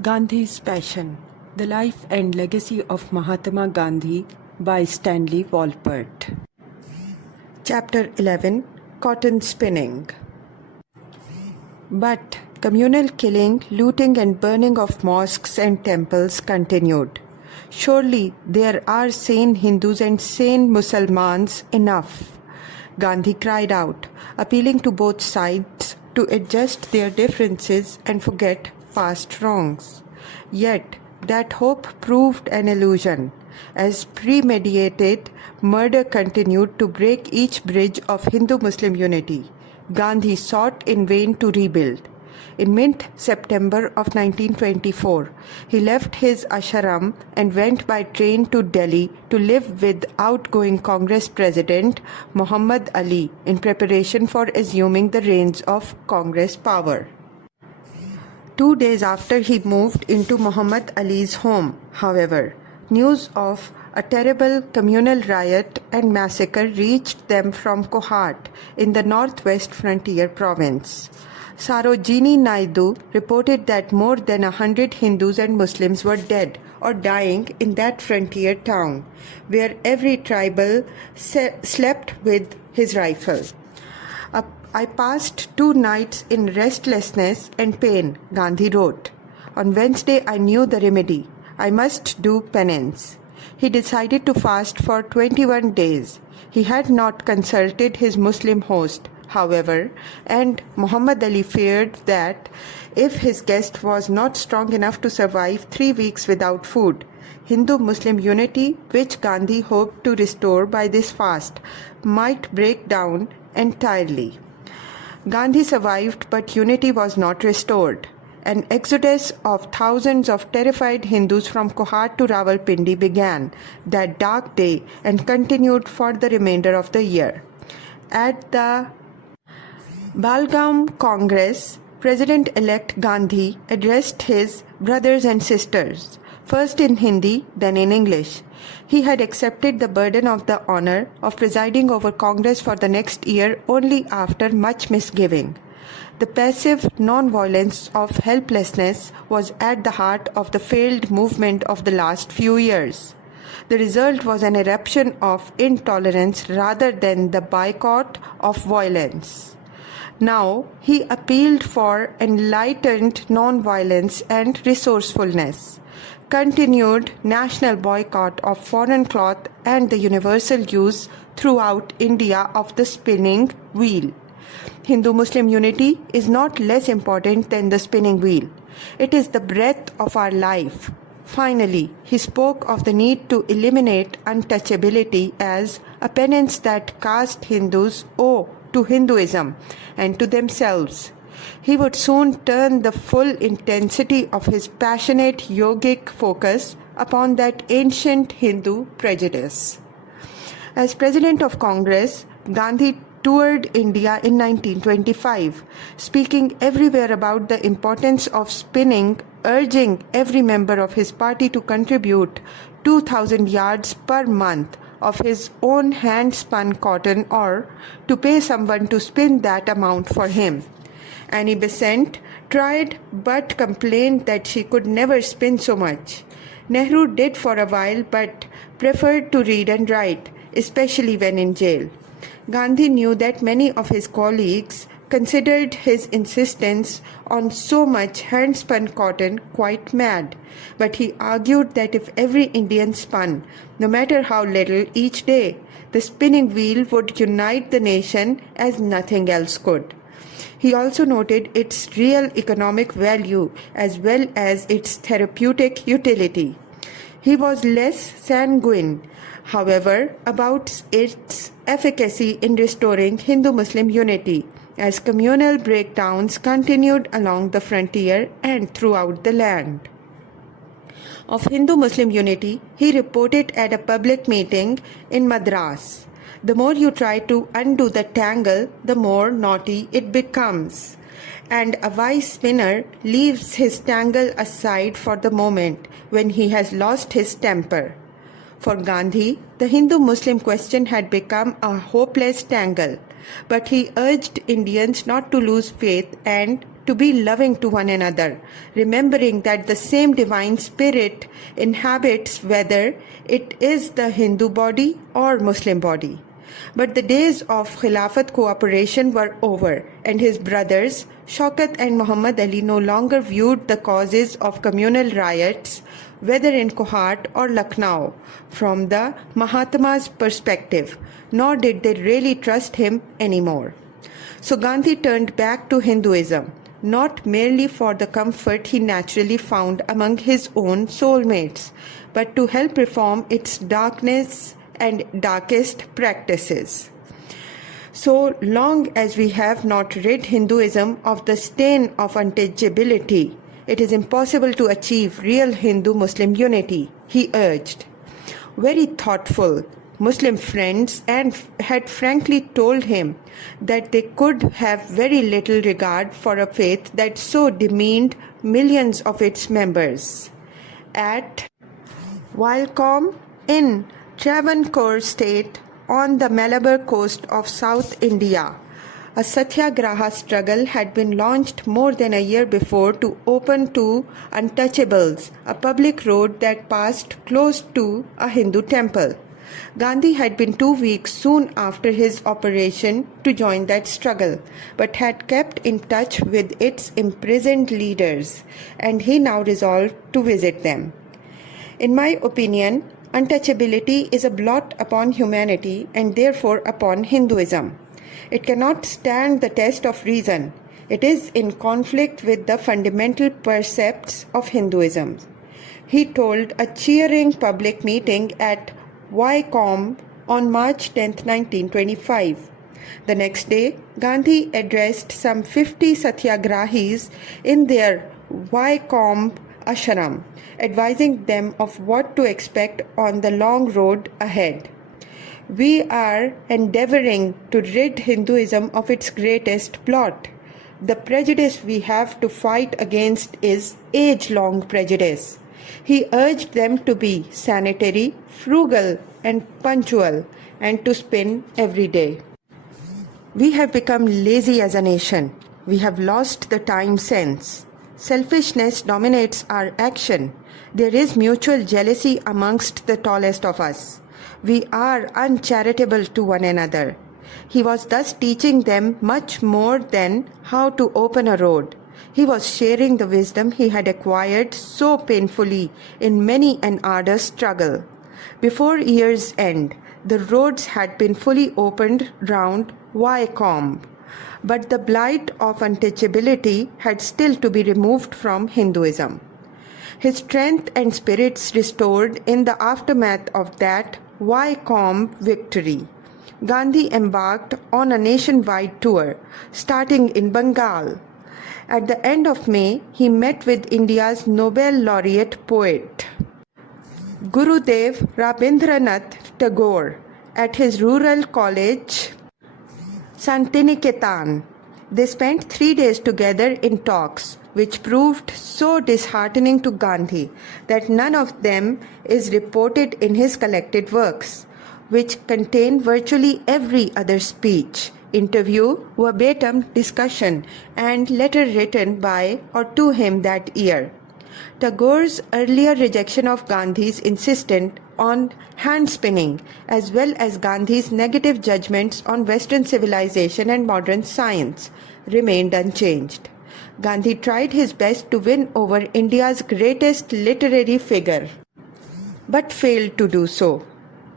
Gandhi's Passion: The Life and Legacy of Mahatma Gandhi by Stanley Wolpert. Chapter 11: Cotton Spinning. But communal killing, looting and burning of mosques and temples continued. Surely there are sane Hindus and sane Mussalmans enough, Gandhi cried out, appealing to both sides to adjust their differences and forget past wrongs. Yet that hope proved an illusion, as premeditated murder continued to break each bridge of Hindu-Muslim unity. Gandhi sought in vain to rebuild. In mid-September of 1924, he left his ashram and went by train to Delhi to live with outgoing Congress President Muhammad Ali in preparation for assuming the reins of Congress power. 2 days after he moved into Muhammad Ali's home, however, news of a terrible communal riot and massacre reached them from Kohat in the northwest frontier province. Sarojini Naidu reported that more than 100 Hindus and Muslims were dead or dying in that frontier town, where every tribal slept with his rifle. I passed 2 nights in restlessness and pain, Gandhi wrote. On Wednesday I knew the remedy. I must do penance. He decided to fast for 21 days. He had not consulted his Muslim host, however, and Muhammad Ali feared that if his guest was not strong enough to survive 3 weeks without food, Hindu-Muslim unity, which Gandhi hoped to restore by this fast, might break down entirely. Gandhi survived, but unity was not restored. An exodus of thousands of terrified Hindus from Kohat to Rawalpindi began that dark day and continued for the remainder of the year. At the Balgaum Congress, President-elect Gandhi addressed his brothers and sisters, first in Hindi, then in English. He had accepted the burden of the honor of presiding over Congress for the next year only after much misgiving. The passive non-violence of helplessness was at the heart of the failed movement of the last few years. The result was an eruption of intolerance rather than the boycott of violence. Now he appealed for enlightened non-violence and resourcefulness, continued national boycott of foreign cloth and the universal use throughout India of the spinning wheel. Hindu-Muslim unity is not less important than the spinning wheel. It is the breath of our life. Finally, he spoke of the need to eliminate untouchability as a penance that caste Hindus owe to Hinduism and to themselves. He would soon turn the full intensity of his passionate yogic focus upon that ancient Hindu prejudice. As President of Congress, Gandhi toured India in 1925, speaking everywhere about the importance of spinning, urging every member of his party to contribute 2,000 yards per month of his own hand-spun cotton or to pay someone to spin that amount for him. Annie Besant tried but complained that she could never spin so much. Nehru did for a while but preferred to read and write, especially when in jail. Gandhi knew that many of his colleagues considered his insistence on so much hand-spun cotton quite mad, but he argued that if every Indian spun, no matter how little each day, the spinning wheel would unite the nation as nothing else could. He also noted its real economic value as well as its therapeutic utility. He was less sanguine, however, about its efficacy in restoring Hindu-Muslim unity, as communal breakdowns continued along the frontier and throughout the land. Of Hindu-Muslim unity, he reported at a public meeting in Madras. The more you try to undo the tangle, the more knotty it becomes. And a wise spinner leaves his tangle aside for the moment when he has lost his temper. For Gandhi, the Hindu-Muslim question had become a hopeless tangle, but he urged Indians not to lose faith and to be loving to one another, remembering that the same divine spirit inhabits whether it is the Hindu body or Muslim body. But the days of Khilafat cooperation were over, and his brothers, Shaukat and Muhammad Ali, no longer viewed the causes of communal riots, whether in Kohat or Lucknow, from the Mahatma's perspective, nor did they really trust him anymore. So Gandhi turned back to Hinduism, not merely for the comfort he naturally found among his own soulmates, but to help reform its darkness and darkest practices. So long as we have not rid Hinduism of the stain of untouchability, it is impossible to achieve real Hindu-Muslim unity, he urged. Very thoughtful Muslim friends had frankly told him that they could have very little regard for a faith that so demeaned millions of its members. At Wycombe in Travancore state on the Malabar coast of South India, a satyagraha struggle had been launched more than a year before to open to untouchables a public road that passed close to a Hindu temple. Gandhi had been 2 weeks soon after his operation to join that struggle, but had kept in touch with its imprisoned leaders, and he now resolved to visit them. In my opinion, untouchability is a blot upon humanity and therefore upon Hinduism. It cannot stand the test of reason. It is in conflict with the fundamental precepts of Hinduism, he told a cheering public meeting at Wycombe on March 10, 1925. The next day, Gandhi addressed some 50 satyagrahis in their Wycombe ashram, advising them of what to expect on the long road ahead. We are endeavoring to rid Hinduism of its greatest blot. The prejudice we have to fight against is age-long prejudice. He urged them to be sanitary, frugal, and punctual, and to spin every day. We have become lazy as a nation. We have lost the time sense. Selfishness dominates our action. There is mutual jealousy amongst the tallest of us. We are uncharitable to one another. He was thus teaching them much more than how to open a road. He was sharing the wisdom he had acquired so painfully in many an arduous struggle. Before year's end, the roads had been fully opened round Wycombe, but the blight of untouchability had still to be removed from Hinduism. His strength and spirits restored in the aftermath of that Wycombe victory, Gandhi embarked on a nationwide tour, starting in Bengal. At the end of May, he met with India's Nobel laureate poet, Gurudev Rabindranath Tagore, at his rural college, Santiniketan. They spent 3 days together in talks, which proved so disheartening to Gandhi that none of them is reported in his collected works, which contain virtually every other speech, interview, verbatim discussion, and letter written by or to him that year. Tagore's earlier rejection of Gandhi's insistence on hand spinning, as well as Gandhi's negative judgments on Western civilization and modern science, remained unchanged. Gandhi tried his best to win over India's greatest literary figure, but failed to do so.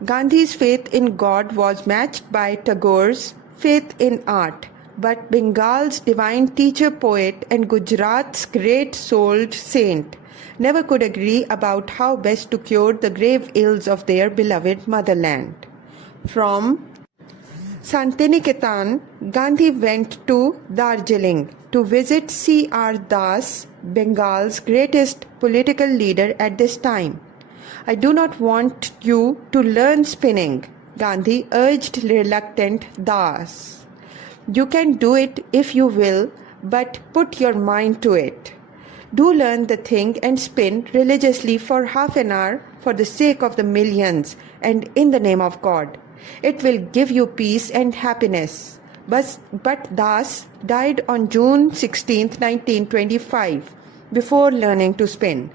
Gandhi's faith in God was matched by Tagore's faith in art, but Bengal's divine teacher poet and Gujarat's great-souled saint never could agree about how best to cure the grave ills of their beloved motherland. From Santiniketan, Gandhi went to Darjeeling to visit C.R. Das, Bengal's greatest political leader at this time. I do not want you to learn spinning, Gandhi urged reluctant Das. You can do it if you will, but put your mind to it. Do learn the thing and spin religiously for half an hour for the sake of the millions and in the name of God. It will give you peace and happiness. but Das died on June 16, 1925, before learning to spin.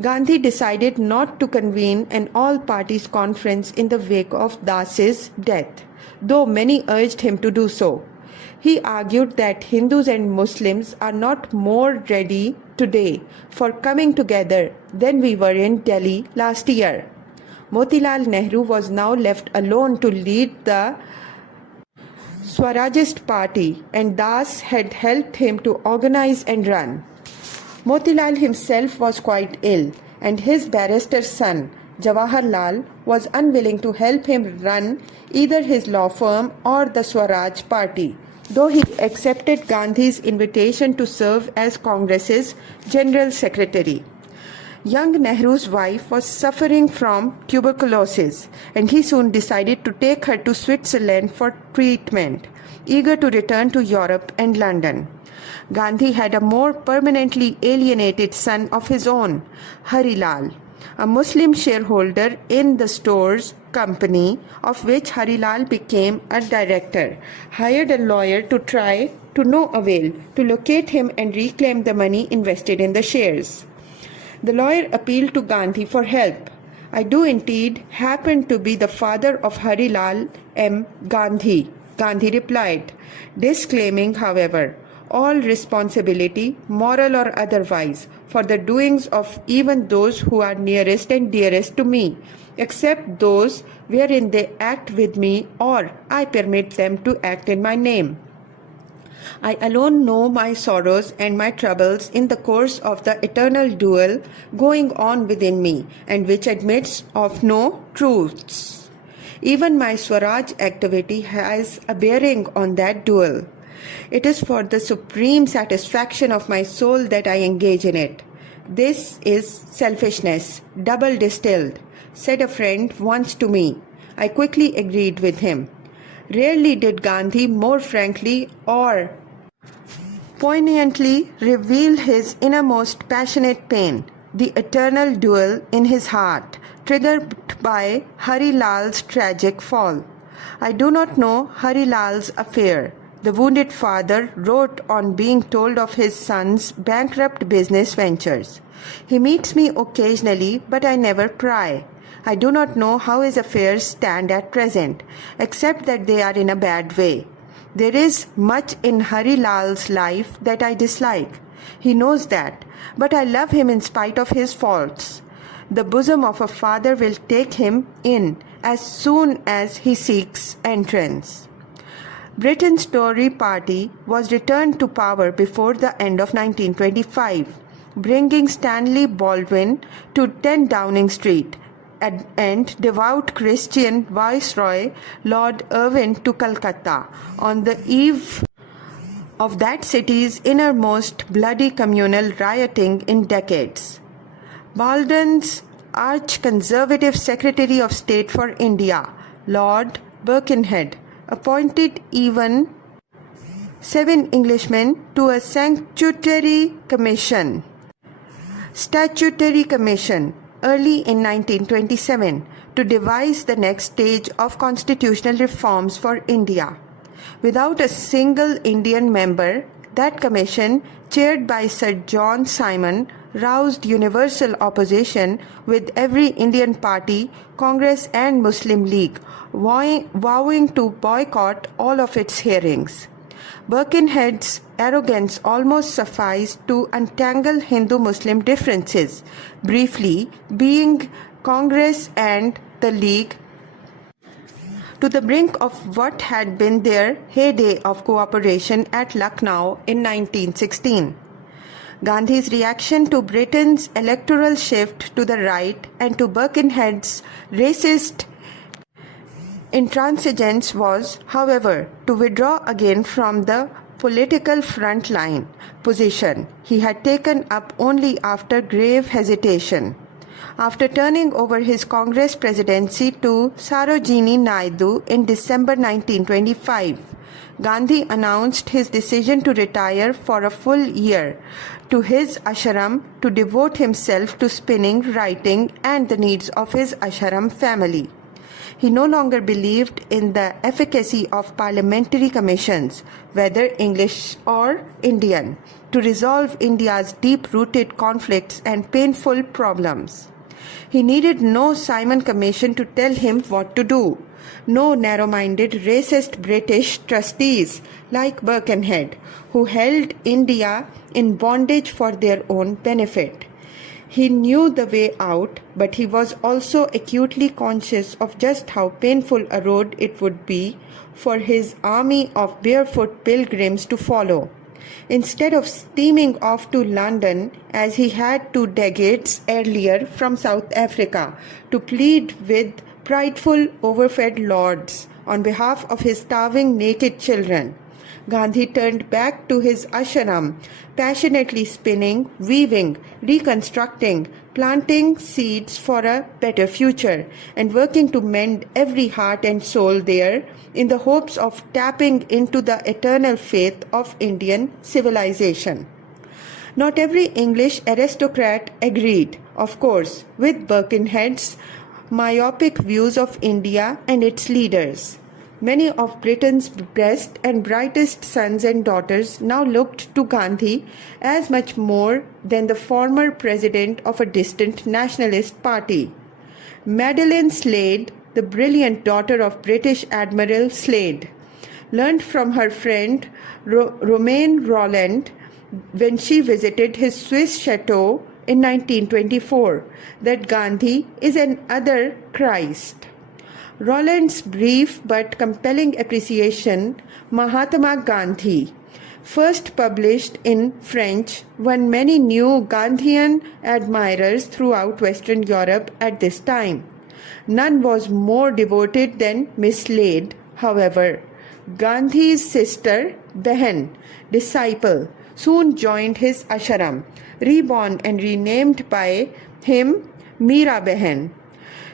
Gandhi decided not to convene an all-parties conference in the wake of Das's death, though many urged him to do so. He argued that Hindus and Muslims are not more ready today for coming together than we were in Delhi last year. Motilal Nehru was now left alone to lead the Swarajist party, and Das had helped him to organize and run. Motilal himself was quite ill, and his barrister son, Jawaharlal, was unwilling to help him run either his law firm or the Swaraj party, though he accepted Gandhi's invitation to serve as Congress's General Secretary. Young Nehru's wife was suffering from tuberculosis, and he soon decided to take her to Switzerland for treatment, eager to return to Europe and London. Gandhi had a more permanently alienated son of his own, Harilal, a Muslim shareholder in the stores company of which Harilal became a director, hired a lawyer to try to no avail to locate him and reclaim the money invested in the shares. The lawyer appealed to Gandhi for help. I do indeed happen to be the father of Harilal M. Gandhi, Gandhi replied, disclaiming, however, all responsibility, moral or otherwise, for the doings of even those who are nearest and dearest to me, except those wherein they act with me or I permit them to act in my name. I alone know my sorrows and my troubles in the course of the eternal duel going on within me, and which admits of no truths. Even my Swaraj activity has a bearing on that duel. It is for the supreme satisfaction of my soul that I engage in it. This is selfishness, double distilled, said a friend once to me. I quickly agreed with him. Rarely did Gandhi more frankly or poignantly reveal his innermost passionate pain, the eternal duel in his heart, triggered by Harilal's tragic fall. I do not know Harilal's affair. The wounded father wrote on being told of his son's bankrupt business ventures. He meets me occasionally, but I never pry. I do not know how his affairs stand at present, except that they are in a bad way. There is much in Harilal's life that I dislike. He knows that, but I love him in spite of his faults. The bosom of a father will take him in as soon as he seeks entrance. Britain's Tory party was returned to power before the end of 1925, bringing Stanley Baldwin to 10 Downing Street and devout Christian Viceroy Lord Irwin to Calcutta on the eve of that city's innermost bloody communal rioting in decades. Baldwin's arch-conservative Secretary of State for India, Lord Birkenhead, appointed even 7 Englishmen to a statutory commission early in 1927 to devise the next stage of constitutional reforms for India. Without a single Indian member, that commission, chaired by Sir John Simon, roused universal opposition, with every Indian party, Congress and Muslim League vowing to boycott all of its hearings. Birkenhead's arrogance almost sufficed to untangle Hindu-Muslim differences, briefly being Congress and the League to the brink of what had been their heyday of cooperation at Lucknow in 1916. Gandhi's reaction to Britain's electoral shift to the right and to Birkenhead's racist intransigence was, however, to withdraw again from the political front-line position he had taken up only after grave hesitation. After turning over his Congress presidency to Sarojini Naidu in December 1925, Gandhi announced his decision to retire for a full year to his ashram to devote himself to spinning, writing, and the needs of his ashram family. He no longer believed in the efficacy of parliamentary commissions, whether English or Indian, to resolve India's deep-rooted conflicts and painful problems. He needed no Simon Commission to tell him what to do, no narrow-minded racist British trustees like Birkenhead, who held India in bondage for their own benefit. He knew the way out, but he was also acutely conscious of just how painful a road it would be for his army of barefoot pilgrims to follow. Instead of steaming off to London, as he had 2 decades earlier from South Africa, to plead with prideful, overfed lords on behalf of his starving naked children, Gandhi turned back to his ashram, passionately spinning, weaving, reconstructing, planting seeds for a better future, and working to mend every heart and soul there in the hopes of tapping into the eternal faith of Indian civilization. Not every English aristocrat agreed, of course, with Birkenhead's myopic views of India and its leaders. Many of Britain's best and brightest sons and daughters now looked to Gandhi as much more than the former president of a distant nationalist party. Madeline Slade, the brilliant daughter of British Admiral Slade, learned from her friend Romain Rolland when she visited his Swiss chateau in 1924 that Gandhi is an other Christ. Rolland's brief but compelling appreciation, Mahatma Gandhi, first published in French, won many new Gandhian admirers throughout Western Europe at this time. None was more devoted than Miss Slade, however. Gandhi's sister, Behan, disciple, soon joined his ashram, reborn and renamed by him Meera Behan.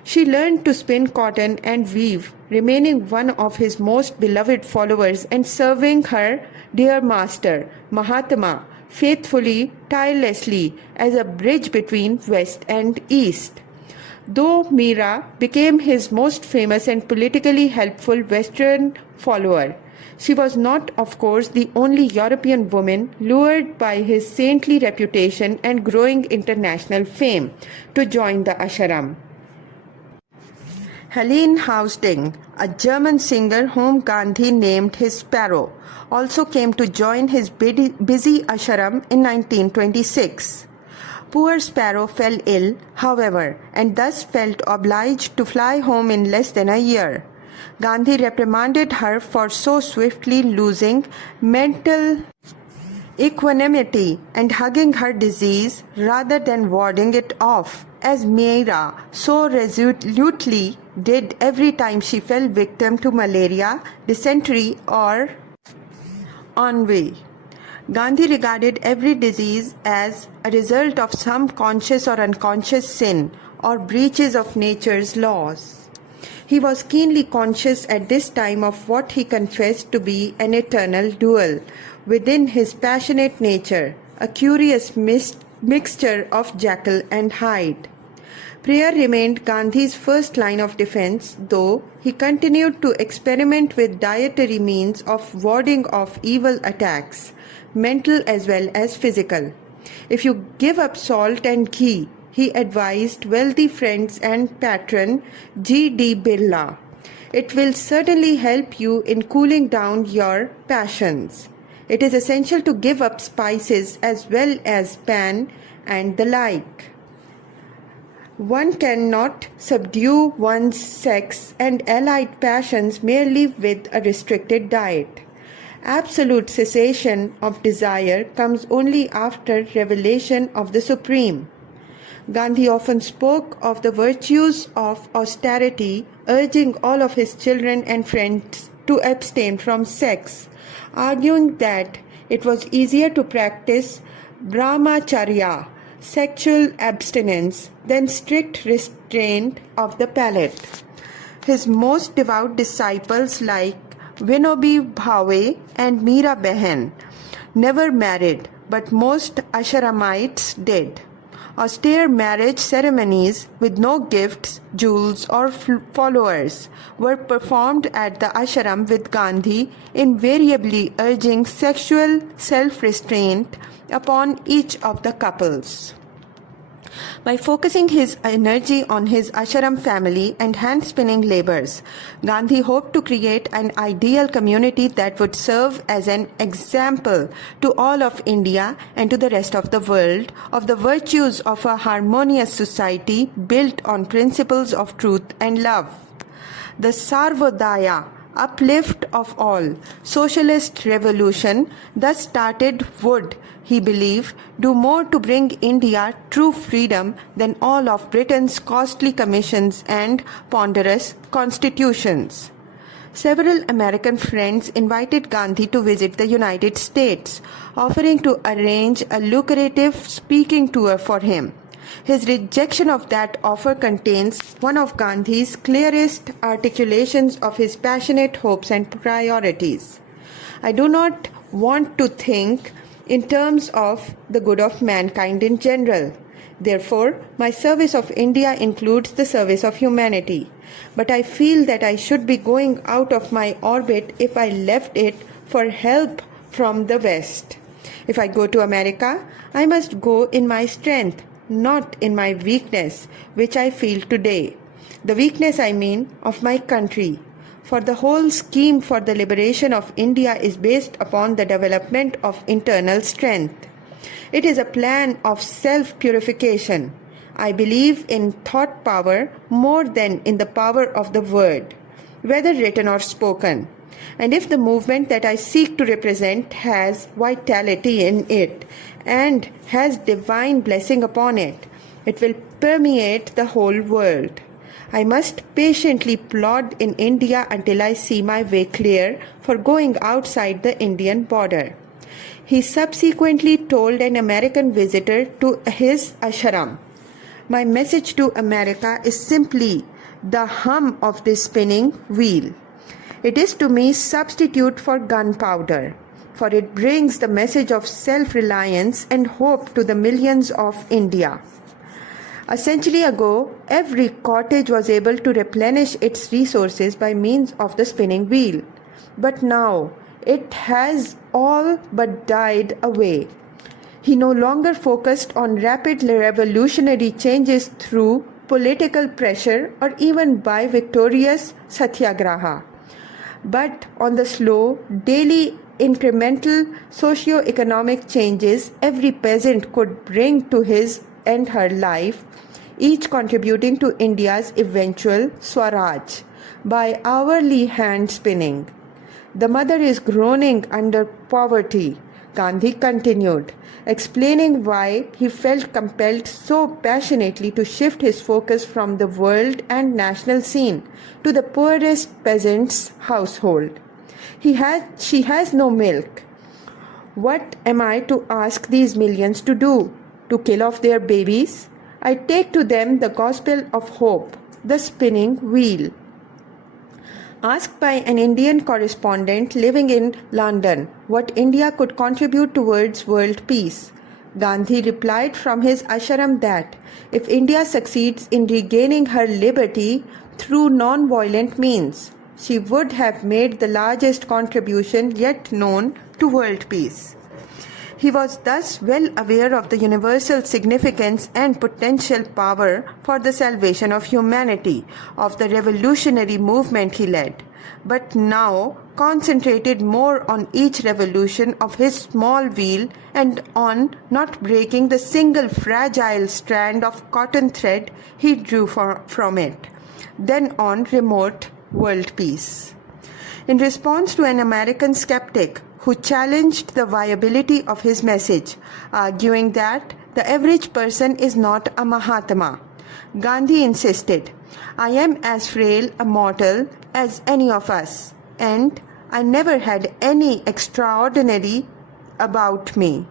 She learned to spin cotton and weave, remaining one of his most beloved followers and serving her dear master, Mahatma, faithfully, tirelessly, as a bridge between West and East. Though Meera became his most famous and politically helpful Western follower, she was not, of course, the only European woman lured by his saintly reputation and growing international fame to join the ashram. Helene Hausting, a German singer whom Gandhi named his sparrow, also came to join his busy ashram in 1926. Poor Sparrow fell ill, however, and thus felt obliged to fly home in less than a year. Gandhi reprimanded her for so swiftly losing mental equanimity and hugging her disease rather than warding it off, as Meera so resolutely did every time she fell victim to malaria, dysentery, or ennui. Gandhi regarded every disease as a result of some conscious or unconscious sin or breaches of nature's laws. He was keenly conscious at this time of what he confessed to be an eternal duel within his passionate nature, a curious mixture of Jekyll and Hyde. Prayer remained Gandhi's first line of defense, though he continued to experiment with dietary means of warding off evil attacks, mental as well as physical. If you give up salt and ghee, he advised wealthy friends and patron G.D. Birla, it will certainly help you in cooling down your passions. It is essential to give up spices as well as pan and the like. One cannot subdue one's sex and allied passions merely with a restricted diet. Absolute cessation of desire comes only after revelation of the Supreme. Gandhi often spoke of the virtues of austerity, urging all of his children and friends to abstain from sex, arguing that it was easier to practice brahmacharya, sexual abstinence, than strict restraint of the palate. His most devout disciples like Vinoba Bhave and Meera Behan never married, but most ashramites did. Austere marriage ceremonies with no gifts, jewels, or followers were performed at the ashram, with Gandhi invariably urging sexual self-restraint upon each of the couples. By focusing his energy on his ashram family and hand-spinning labors, Gandhi hoped to create an ideal community that would serve as an example to all of India and to the rest of the world of the virtues of a harmonious society built on principles of truth and love. The Sarvodaya, uplift of all, socialist revolution thus started would, he believed, do more to bring India true freedom than all of Britain's costly commissions and ponderous constitutions. Several American friends invited Gandhi to visit the United States, offering to arrange a lucrative speaking tour for him. His rejection of that offer contains one of Gandhi's clearest articulations of his passionate hopes and priorities. I do not want to think in terms of the good of mankind in general. Therefore, my service of India includes the service of humanity. But I feel that I should be going out of my orbit if I left it for help from the West. If I go to America, I must go in my strength, not in my weakness, which I feel today. The weakness, I mean, of my country. For the whole scheme for the liberation of India is based upon the development of internal strength. It is a plan of self-purification. I believe in thought power more than in the power of the word, whether written or spoken. And if the movement that I seek to represent has vitality in it and has divine blessing upon it, it will permeate the whole world. I must patiently plod in India until I see my way clear for going outside the Indian border. He subsequently told an American visitor to his ashram, "My message to America is simply the hum of this spinning wheel. It is to me substitute for gunpowder, for it brings the message of self-reliance and hope to the millions of India." A century ago, every cottage was able to replenish its resources by means of the spinning wheel. But now, it has all but died away. He no longer focused on rapid revolutionary changes through political pressure or even by victorious satyagraha, but on the slow, daily, incremental socio-economic changes every peasant could bring to his and her life, each contributing to India's eventual Swaraj by hourly hand spinning. "The mother is groaning under poverty," Gandhi continued, explaining why he felt compelled so passionately to shift his focus from the world and national scene to the poorest peasant's household. She has no milk. What am I to ask these millions to do? To kill off their babies? I take to them the gospel of hope, the spinning wheel. Asked by an Indian correspondent living in London what India could contribute towards world peace, Gandhi replied from his ashram that if India succeeds in regaining her liberty through non-violent means, she would have made the largest contribution yet known to world peace. He was thus well aware of the universal significance and potential power for the salvation of humanity of the revolutionary movement he led, but now concentrated more on each revolution of his small wheel and on not breaking the single fragile strand of cotton thread he drew from it, than on remote world peace. In response to an American skeptic who challenged the viability of his message, arguing that the average person is not a Mahatma, Gandhi insisted, "I am as frail a mortal as any of us, and I never had any extraordinary about me.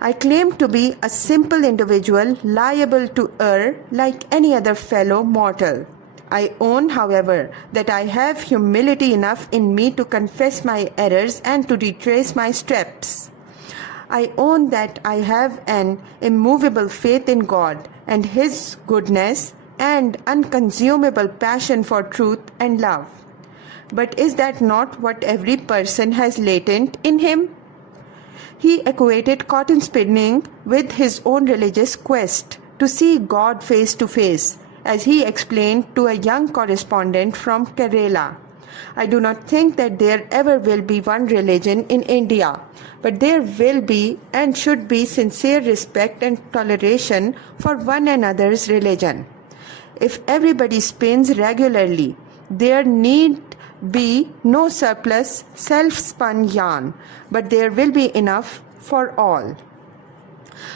I claim to be a simple individual liable to err like any other fellow mortal. I own, however, that I have humility enough in me to confess my errors and to retrace my steps. I own that I have an immovable faith in God and His goodness and unconsumable passion for truth and love. But is that not what every person has latent in him? He equated cotton spinning with his own religious quest to see God face to face, as he explained to a young correspondent from Kerala. I do not think that there ever will be one religion in India, but there will be and should be sincere respect and toleration for one another's religion. If everybody spins regularly, there need be no surplus self-spun yarn, but there will be enough for all.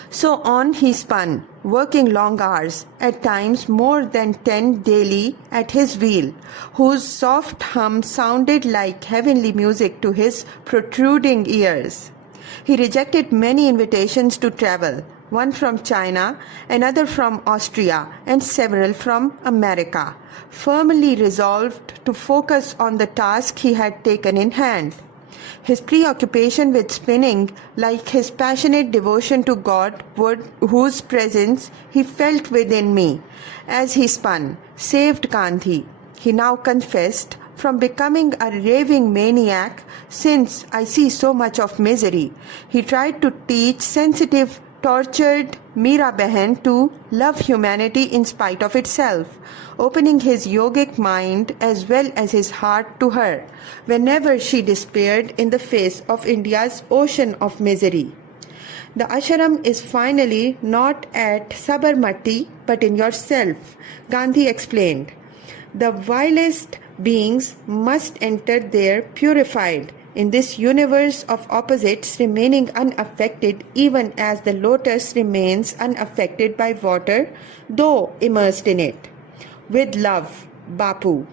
So on he spun, working long hours, at times more than 10 daily at his wheel, whose soft hum sounded like heavenly music to his protruding ears. He rejected many invitations to travel, one from China, another from Austria, and several from America, firmly resolved to focus on the task he had taken in hand. His preoccupation with spinning, like his passionate devotion to God, whose presence he felt within me as he spun, saved Gandhi. He now confessed, from becoming a raving maniac, since I see so much of misery. He tried to teach sensitive, tortured Meera Behan to love humanity in spite of itself, opening his yogic mind as well as his heart to her, whenever she despaired in the face of India's ocean of misery. The ashram is finally not at Sabarmati but in yourself, Gandhi explained. The vilest beings must enter there purified, in this universe of opposites remaining unaffected even as the lotus remains unaffected by water, though immersed in it. With love, Bapu.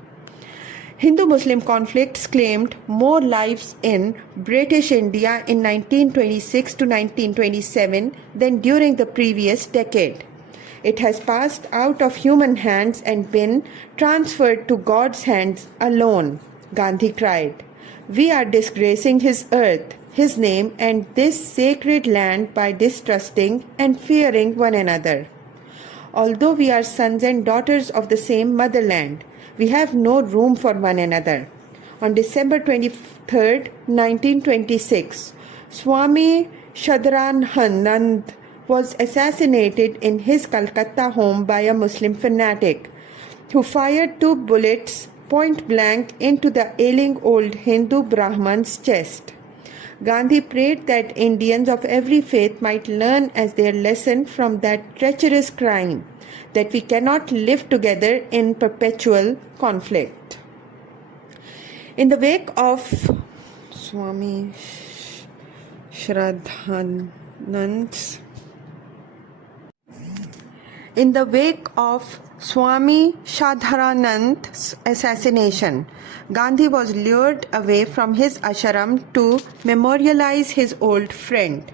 Hindu-Muslim conflicts claimed more lives in British India in 1926 to 1927 than during the previous decade. It has passed out of human hands and been transferred to God's hands alone, Gandhi cried. We are disgracing His earth, His name, and this sacred land by distrusting and fearing one another. Although we are sons and daughters of the same motherland, we have no room for one another. On December 23, 1926, Swami Shadranand was assassinated in his Calcutta home by a Muslim fanatic who fired 2 bullets point blank into the ailing old Hindu Brahman's chest. Gandhi prayed that Indians of every faith might learn as their lesson from that treacherous crime that we cannot live together in perpetual conflict. In the wake of Swami Shraddhanand's Swami Shadharanand's assassination, Gandhi was lured away from his ashram to memorialize his old friend.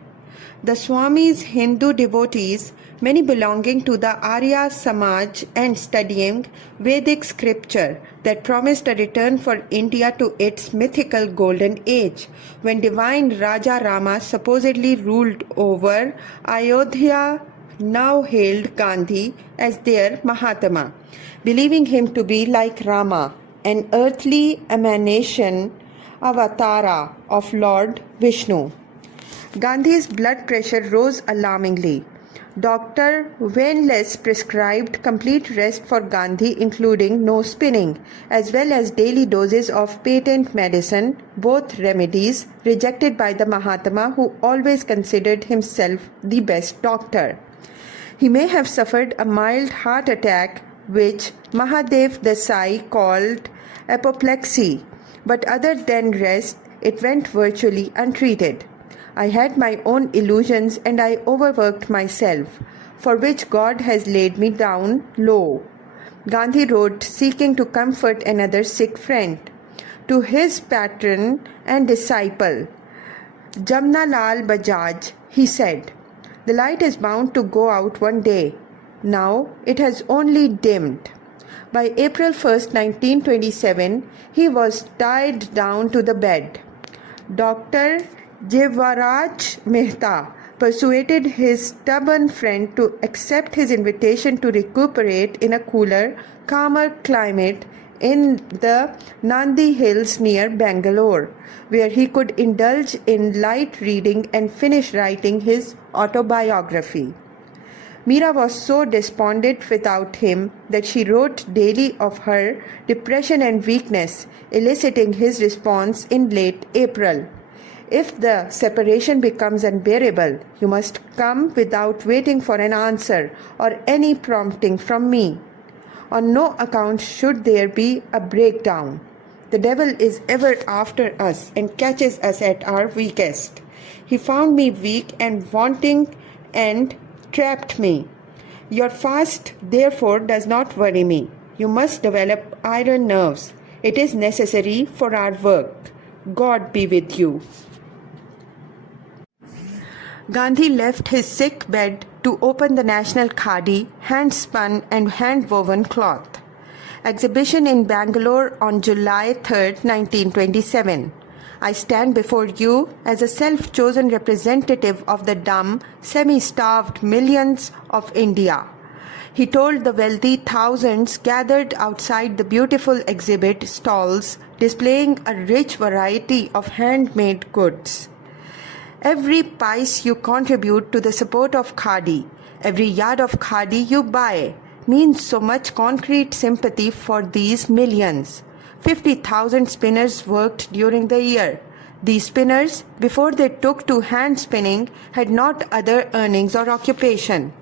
The Swami's Hindu devotees, many belonging to the Arya Samaj and studying Vedic scripture that promised a return for India to its mythical golden age, when divine Raja Rama supposedly ruled over Ayodhya, now hailed Gandhi as their Mahatma, believing him to be like Rama, an earthly emanation, avatara of Lord Vishnu. Gandhi's blood pressure rose alarmingly. Dr. Wainless prescribed complete rest for Gandhi, including no spinning, as well as daily doses of patent medicine, both remedies rejected by the Mahatma, who always considered himself the best doctor. He may have suffered a mild heart attack, which Mahadev Desai called apoplexy, but other than rest, it went virtually untreated. I had my own illusions and I overworked myself, for which God has laid me down low. Gandhi wrote, seeking to comfort another sick friend. To his patron and disciple, Jamnalal Bajaj, he said, "The light is bound to go out one day. Now it has only dimmed." By April 1st, 1927, he was tied down to the bed. Dr. Jivaraj Mehta persuaded his stubborn friend to accept his invitation to recuperate in a cooler, calmer climate in the Nandi Hills near Bangalore, where he could indulge in light reading and finish writing his autobiography. Meera was so despondent without him that she wrote daily of her depression and weakness, eliciting his response in late April. If the separation becomes unbearable, you must come without waiting for an answer or any prompting from me. On no account should there be a breakdown. The devil is ever after us and catches us at our weakest. He found me weak and wanting and trapped me. Your fast, therefore, does not worry me. You must develop iron nerves. It is necessary for our work. God be with you. Gandhi left his sick bed to open the national khadi, hand-spun and hand-woven cloth exhibition in Bangalore on July 3, 1927. I stand before you as a self-chosen representative of the dumb, semi-starved millions of India. He told the wealthy thousands gathered outside the beautiful exhibit stalls displaying a rich variety of handmade goods. Every pice you contribute to the support of khadi, every yard of khadi you buy, means so much concrete sympathy for these millions. 50,000 spinners worked during the year. These spinners, before they took to hand spinning, had not other earnings or occupation.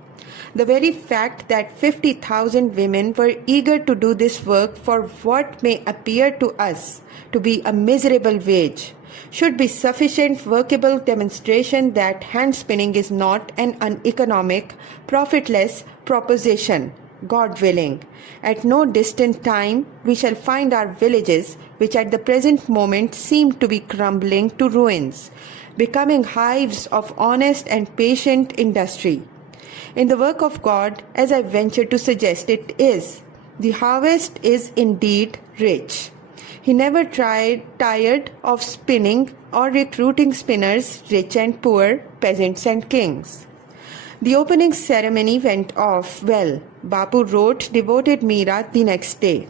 The very fact that 50,000 women were eager to do this work for what may appear to us to be a miserable wage should be sufficient workable demonstration that hand spinning is not an uneconomic, profitless proposition. God willing, at no distant time we shall find our villages, which at the present moment seem to be crumbling to ruins, becoming hives of honest and patient industry. In the work of God, as I venture to suggest it is, the harvest is indeed rich. He never tired of spinning or recruiting spinners, rich and poor, peasants and kings. The opening ceremony went off well. Bapu wrote devoted Meera the next day.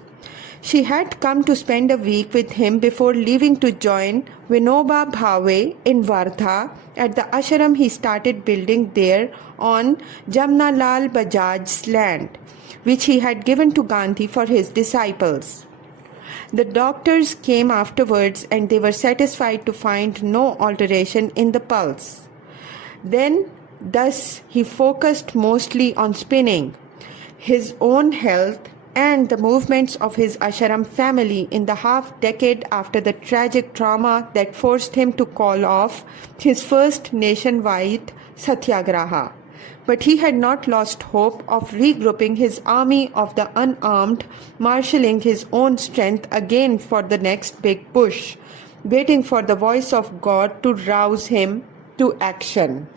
She had come to spend a week with him before leaving to join Vinoba Bhave in Wardha at the ashram he started building there on Jamnalal Bajaj's land, which he had given to Gandhi for his disciples. The doctors came afterwards and they were satisfied to find no alteration in the pulse. Thus he focused mostly on spinning, his own health and the movements of his ashram family in the half-decade after the tragic trauma that forced him to call off his first nationwide satyagraha. But he had not lost hope of regrouping his army of the unarmed, marshalling his own strength again for the next big push, waiting for the voice of God to rouse him to action.